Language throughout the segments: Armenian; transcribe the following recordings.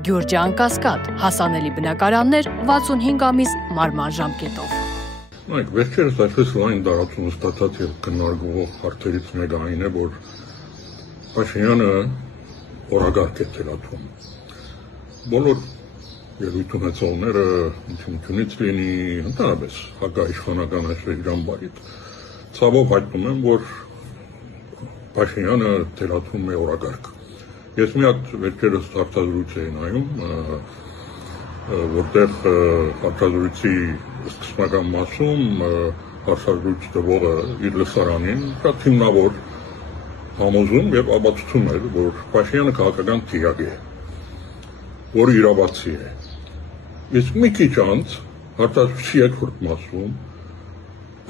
Գյուրջան Կասկադ, հասանելի բնակարաններ 65 ամիս մարման ժամկետով։ Նայեք, վերջերս այսպես լայն տարածում ստացած եւ քննարկվող հարցերից մեկը այն է, որ Փաշինյանը օրագարկ է թելաթում։ Բոլոր ելույթ ունեցողները ընդունությունից լինի, ընդհանրապես հակաիշխանական իշխանաբարիտ ցավով հայտնում են, որ Փաշինյանը թելաթում է օրագարկ։ Ես մի հատ վերջերս հարցազրույց էի նայում, որտեղ հարցազրույցի սկզբնական մասում հարցազրույց տվողը իր լսարանին շատ հիմնավոր համոզում եւ ապացուցում էր, որ Փաշինյանը քաղաքական թիակ է, որը իրավացի է։ Իսկ մի քիչ անց հարցազրույցի երկրորդ մասում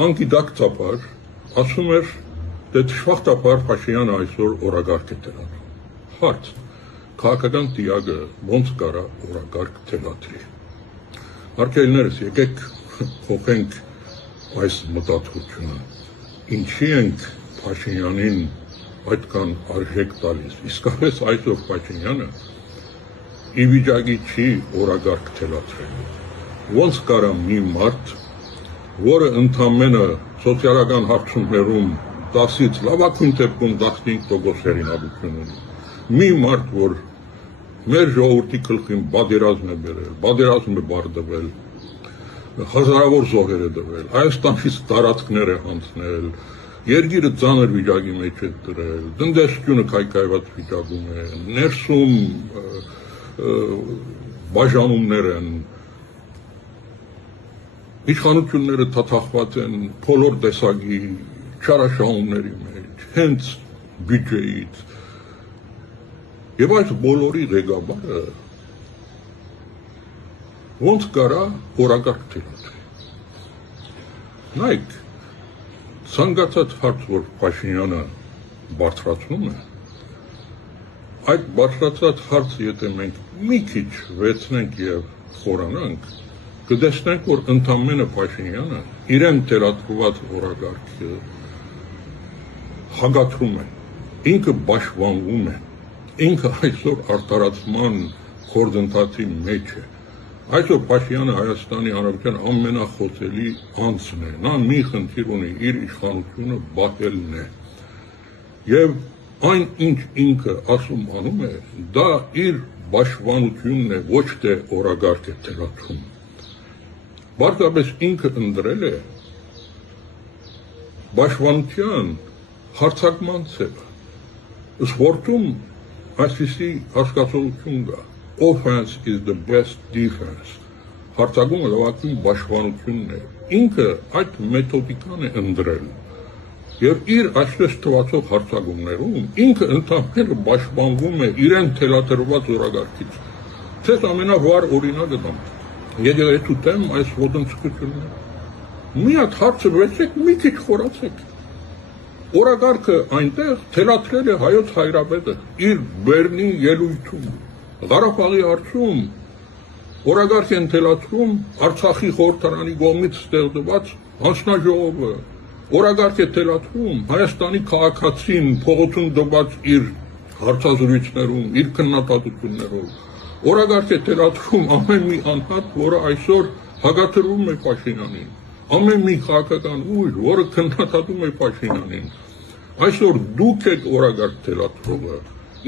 անկիդակտաբար ասում էր, թե դժբախտաբար Փաշինյանը այսօր օրագարկ է թելաթում։ Հարց. քաղաքական տիագը ոնց կարա օրագարկ թելաթի։ Արկելներս, եկեք փոխենք այս մտածողությունը։ Ինչի ենք Փաշինյանին այդքան արժեք տալիս։ Իսկապես այսօր Փաշինյանը ի վիճակի չի օրագարկ թելաթել։ Ոնց կարա մի մարդ, որը ընդամենը սոցիալական հարցումներում 10-ից լավագույն դեպքում 15% հեղինակություն ունի, մի մարդ, որ մեր ժողովրդի գլխին պատերազմ է բերել, պատերազմ է բարձվել, հազարավոր զոհեր է դվել, Հայաստանից տարածքներ է հանձնել, երկիրը ծանր վիճակի մեջ է դրել, տնտեսությունը քայքայված վիճակում է, ներսում բաժանումներ են, իշխանությունները թաթախված են բոլոր տեսակի չարաշահումների մեջ, հենց բյուջեից։ Եվ այս բոլորի ղեկավարը ոնց կարա օրագարկ թելաթի։ Նայեք, ցանկացած հարց, որ Փաշինյանը բարձրացնում է, այդ բարձրացած հարցը, եթե մենք մի քիչ վերցնենք եւ խորանանք, կտեսնենք, որ ընդամենը Փաշինյանը իրեն թելաթված օրագարքը հագացում է, ինքը պաշտպանվում է, ինքը այսօր արդարացման գործընթացի մեջ է։ Այսօր Փաշինյանը Հայաստանի Հանրապետության ամենախոցելի անձն է, նա մի խնդիր ունի, իր իշխանությունը բախելն է։ Եվ այն, ինչ ինքը ասում անում է, դա իր պաշտպանությունն է, ոչ թե օրագարկ է թելաթում։ Բարձրապես ինքը ընտրել է պաշտպանության հարձակման ձևը։ Սպորտում այսպիսի հասկացողություն կա, offense is the best defense, հարձակումը լավագույն պաշտպանությունն է, ինքը այդ մեթոդիկան է ընտրել, եւ իր այսպես թվացող հարձակումներում ինքը ընդհանրապես պաշտպանվում է իրեն թելաթրված օրագարքից։ Ցես ամենավառ օրինակը դամ, եթե ուտեմ այս ոտնձգությունները, մի հատ հարցը վերցեք, մի քիչ խորացեք։ Օրագարքը այնտեղ թելաթրել է հայոց հայրապետը իր Բեռնի ելույթում, Ղարաբաղի հարցում օրագարք են թելաթրում Արցախի խորհրդարանի կողմից ստեղծված հանձնաժողովը, օրագարք է թելաթրում Հայաստանի քաղաքացին փողոցում դված իր հարցազրույցներում, իր քննադատություններով, օրագարք է թելաթրում ամեն մի անհատ, որը այսօր հագաթրվում է Փաշինյանին, ամեն մի քաղաքական ուժ, որը քննադատում է Փաշինյանին։ Այսօր դուք եք օրագարկ թելաթրողը,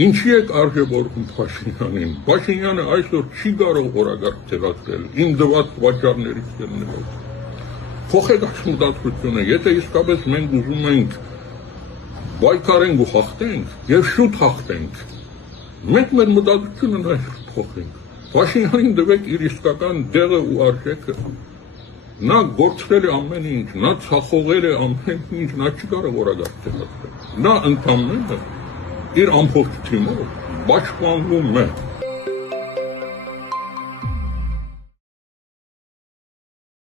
ինչի եք արժևորում Փաշինյանին։ Փաշինյանը այսօր չի կարող օրագարկ թելաթրել, իմ դված պատճառներից ելնելով։ Փոխեք այս մտածությունը, եթե իսկապես մենք ուզում ենք պայքարենք ու հաղթենք եւ շուտ հաղթենք, մենք մեր մտածությունը նաեւ փոխենք։ Փաշինյանին տվեք իր իսկական դեղը ու արժեքը։ Նա գործել է ամեն ինչ, նա ցախողել է ամեն ինչ, նա չի կարող օրագարկ թելաթրել։ Նա ընդամենը իր ամբողջ թիմով պաշտպանվում է